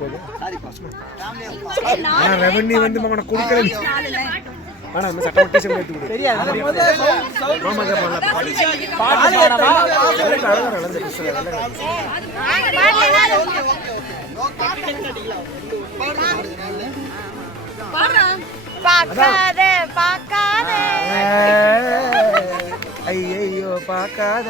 போகுது ரெவன்யூ வந்து அவனை கொடுக்கறது ஆனா இந்த சட்டம் டீச்சர் எடுத்து கொடு தெரியாது மாமா தான் பாக்காத பாக்காத ஐயோ பாக்காத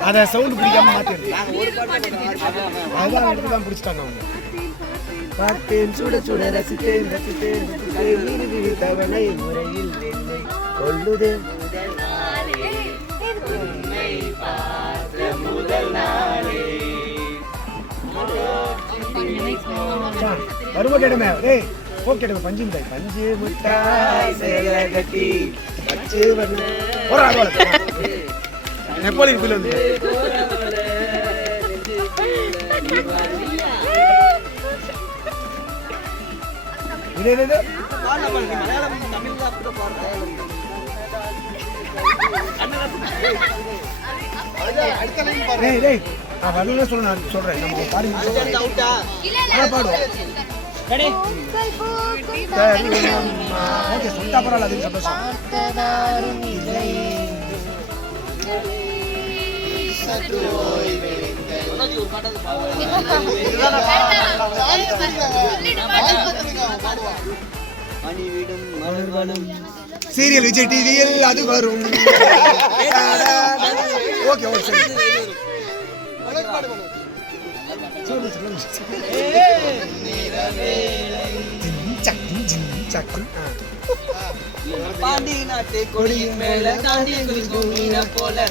அத சவுண்ட் பிடிக்காம மாத்தி அதான் எடுத்துதான் பிடிச்சிட்டாங்க அவங்க பார்த்தேன் சுட சுட ரசித்தேன் ரசித்தேன் தவணை முறையில் என்னை கொள்ளுதே வருவ கேடுமே டேய் போ கேடுமே பஞ்சு மிட்டாய் பஞ்சு மிட்டாய் சேல கட்டி பச்சை வண்ண ஒரு ஆளோட நெப்போலியன் பில் வந்து இது இது மலையாளம் தமிழ் தான் அப்படி பாடுறேன் டேய் டேய் நான் வரல சொல்றேன் நம்ம பாடி அவுட்டா பாடுவோம் ரெடி ஓகே சொல்லிட்டா பரவாயில்ல அது சந்தோஷம் சீரியல் விஜய் டிவியில் அது வரும் ஓகே ஓகே பாண்டி நாட்டு கொடியின் மேல தாண்டி குதிக்கும் போல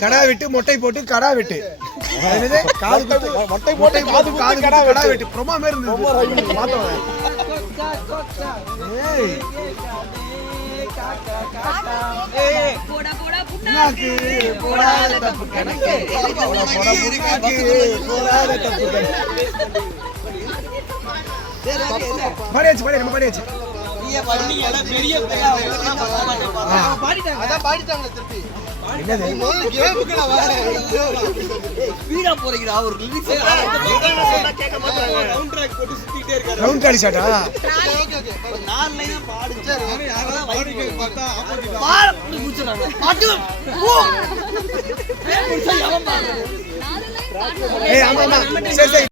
கடா விட்டு மொட்டை போட்டு கடா விட்டு மொட்டை போட்டு காது கடா வெட்டு ப்ரோமோ மாதிரி இருந்தது பார்த்தோம் பாடியாச்சு பாடி நம்ம பாடியாச்சு சரி